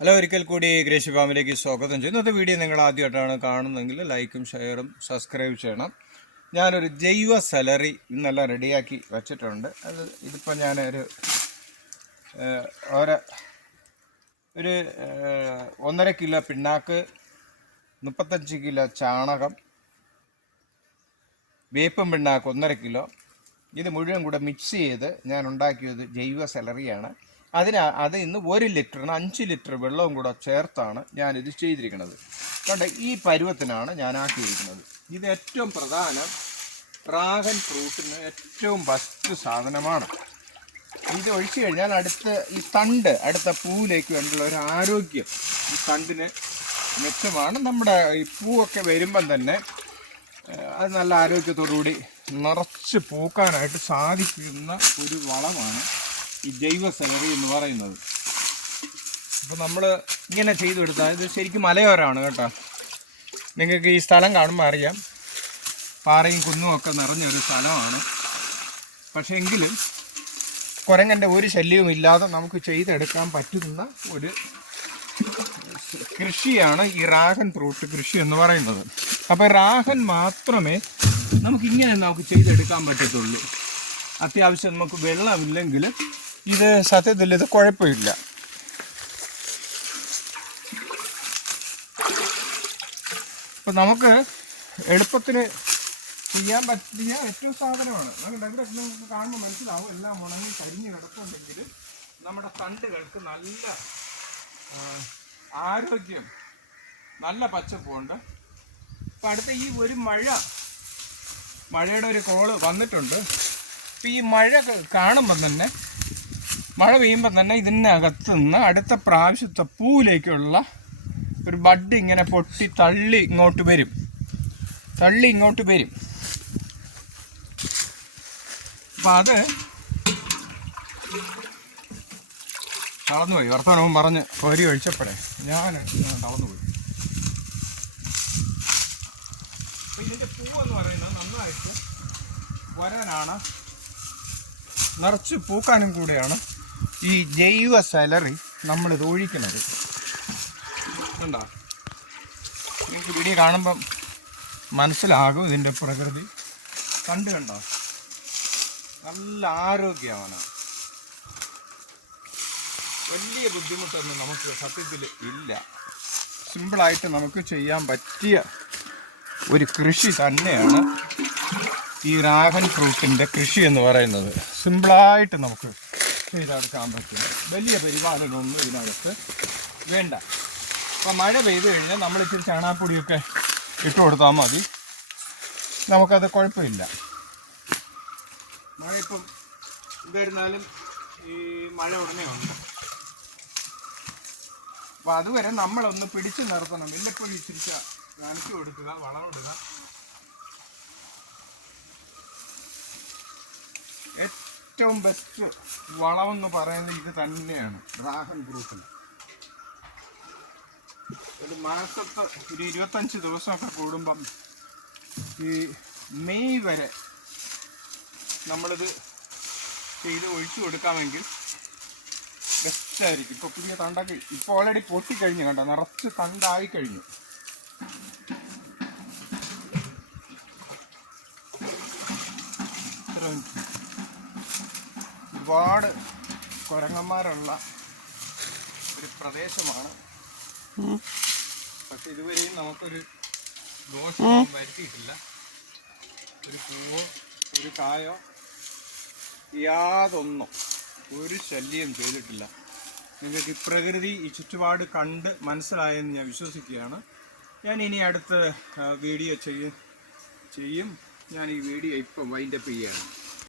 Hello, ഒരിക്കൽ കൂടി Gracy ഫാമിലേക്ക് സ്വാഗതം ചെയ്യുന്നു. ഇന്നത്തെ വീഡിയോ നിങ്ങൾ ആദ്യമായിട്ടാണ് കാണുന്നതെങ്കിൽ ലൈക്കും ഷെയറും സബ്സ്ക്രൈബ് ചെയ്യണം. ഞാനൊരു ജൈവ സലറി ഇന്നെല്ലാം റെഡിയാക്കി വച്ചിട്ടുണ്ട്. ഇതിപ്പോൾ ഞാനൊരു 1.5 കിലോ പിണ്ണാക്ക്, 35 കിലോ ചാണകം, വേപ്പും പിണ്ണാക്ക് 1.5 കിലോ, ഇത് മുഴുവൻ കൂടെ മിക്സ് ചെയ്ത് ഞാൻ ഉണ്ടാക്കിയത് ജൈവ സലറിയാണ്. അത് ഇന്ന് 1 ലിറ്ററിന് 5 ലിറ്റർ വെള്ളവും കൂടെ ചേർത്താണ് ഞാനിത് ചെയ്തിരിക്കുന്നത്. അതുകൊണ്ട് ഈ പരുവത്തിനാണ് ഞാൻ ആക്കിയിരിക്കുന്നത്. ഇത് ഏറ്റവും പ്രധാനം ഡ്രാഗൺ ഫ്രൂട്ടിന് ഏറ്റവും ബെസ്റ്റ് സാധനമാണ്. ഇത് ഒഴിച്ചു കഴിഞ്ഞാൽ അടുത്ത പൂവിലേക്ക് വേണ്ടിയുള്ള ഒരു ആരോഗ്യം ഈ തണ്ടിന് മെച്ചമാണ്. നമ്മുടെ ഈ പൂവൊക്കെ വരുമ്പം തന്നെ അത് നല്ല ആരോഗ്യത്തോടുകൂടി നിറച്ച് പൂക്കാനായിട്ട് സാധിക്കുന്ന ഒരു വളമാണ് ഈ ജൈവ സലറി എന്ന് പറയുന്നത്. അപ്പോൾ നമ്മൾ ഇങ്ങനെ ചെയ്തെടുത്താൽ ഇത് ശരിക്കും മലയോരമാണ് കേട്ടോ. നിങ്ങൾക്ക് ഈ സ്ഥലം കാണുമ്പോൾ അറിയാം, പാറയും കുന്നും ഒക്കെ നിറഞ്ഞൊരു സ്ഥലമാണ്. പക്ഷേ എങ്കിലും കുരങ്ങൻ്റെ ഒരു ശല്യവും ഇല്ലാതെ നമുക്ക് ചെയ്തെടുക്കാൻ പറ്റുന്ന ഒരു കൃഷിയാണ് ഈ ഡ്രാഗൺ ഫ്രൂട്ട് കൃഷി എന്ന് പറയുന്നത്. അപ്പോൾ ഡ്രാഗൺ മാത്രമേ നമുക്ക് ചെയ്തെടുക്കാൻ പറ്റത്തുള്ളൂ. അത്യാവശ്യം നമുക്ക് വെള്ളമില്ലെങ്കിൽ ഇത് സത്യത്തിൽ ഇത് കുഴപ്പമില്ല. അപ്പം നമുക്ക് എളുപ്പത്തിൽ ചെയ്യാൻ പറ്റിയ ഏറ്റവും സാധനമാണ്. ഇവിടെ കാണുമ്പോൾ മനസ്സിലാവും, എല്ലാം ഉണങ്ങി കരിഞ്ഞ് കിടപ്പുണ്ടെങ്കിൽ നമ്മുടെ തണ്ടുകൾക്ക് നല്ല ആരോഗ്യം, നല്ല പച്ചപ്പുണ്ട്. അപ്പം അടുത്ത ഈ ഒരു മഴയുടെ ഒരു കോള് വന്നിട്ടുണ്ട്. അപ്പം ഈ മഴ കാണുമ്പം തന്നെ, മഴ പെയ്യുമ്പം തന്നെ ഇതിനകത്ത് നിന്ന് അടുത്ത പ്രാവശ്യത്തെ പൂവിലേക്കുള്ള ഒരു ബഡ് ഇങ്ങനെ പൊട്ടി തള്ളി ഇങ്ങോട്ട് വരും. അപ്പം അത് തളർന്നുപോയി. വർത്തമാനവും പറഞ്ഞ് കോരി ഒഴിച്ചപ്പോഴേ ഞാൻ തളർന്നുപോയി. അപ്പം ഇതിൻ്റെ പൂവെന്ന് പറയുന്നത് നന്നായിട്ട് വരാനാണ്, നിറച്ച് പൂക്കാനും കൂടെയാണ് ഈ ജൈവ സലറി നമ്മളിത് ഒഴിക്കുന്നത്. കണ്ടോ? നിങ്ങൾക്ക് വീഡിയോ കാണുമ്പം മനസ്സിലാകും ഇതിൻ്റെ പ്രകൃതി. കണ്ടോ? നല്ല ആരോഗ്യമാണ്. വലിയ ബുദ്ധിമുട്ടൊന്നും നമുക്ക് സത്യത്തിൽ ഇല്ല. സിമ്പിളായിട്ട് നമുക്ക് ചെയ്യാൻ പറ്റിയ ഒരു കൃഷി തന്നെയാണ് ഈ ഡ്രാഗൺ ഫ്രൂട്ടിൻ്റെ കൃഷി എന്ന് പറയുന്നത്. സിമ്പിളായിട്ട് നമുക്ക് ചെയ്തെടുക്കാൻ പറ്റും. വലിയ പരിപാലനമൊന്നും ഇതിനകത്ത് വേണ്ട. അപ്പം മഴ പെയ്തു കഴിഞ്ഞാൽ നമ്മളിച്ചിരി ചാണകപ്പൊടിയൊക്കെ ഇട്ട് കൊടുത്താൽ മതി, നമുക്കത് കുഴപ്പമില്ല. മഴ ഇപ്പം എന്തായിരുന്നാലും ഈ മഴ ഉടനെ ഉണ്ട്. അപ്പം അതുവരെ നമ്മളൊന്ന് പിടിച്ചു നിർത്തണം. വല്ലപ്പോഴും ഇച്ചിരി നനച്ചു കൊടുക്കുക, വളമിടുക. ഏറ്റവും ബെസ്റ്റ് വളമെന്ന് പറയുന്നത് ഇത് തന്നെയാണ് ഡ്രാഗൺ ഫ്രൂട്ടിന്. ഒരു മാസത്തെ ഒരു 25 ദിവസമൊക്കെ കൂടുമ്പം ഈ മെയ് വരെ നമ്മളിത് ചെയ്ത് ഒഴിച്ചു കൊടുക്കാമെങ്കിൽ ബെസ്റ്റായിരിക്കും. ഇപ്പോൾ പുതിയ തണ്ടൊക്കെ ഇപ്പോൾ ഓൾറെഡി പൊട്ടിക്കഴിഞ്ഞു, കണ്ടോ? നിറച്ച് തണ്ടായി കഴിഞ്ഞു. ഒരുപാട് കുരങ്ങന്മാരുള്ള ഒരു പ്രദേശമാണ്. പക്ഷെ ഇതുവരെയും നമുക്കൊരു ദോഷം വരുത്തിയിട്ടില്ല. ഒരു പൂവോ ഒരു കായോ യാതൊന്നും ഒരു ശല്യം ചെയ്തിട്ടില്ല. നിങ്ങൾക്ക് ഈ പ്രകൃതി, ഈ ചുറ്റുപാട് കണ്ട് മനസ്സിലായെന്ന് ഞാൻ വിശ്വസിക്കുകയാണ്. ഞാൻ ഇനി അടുത്ത വീഡിയോ ചെയ്യും. ഞാൻ ഈ വീഡിയോ ഇപ്പം വൈൻഡപ്പ് ചെയ്യുകയാണ്.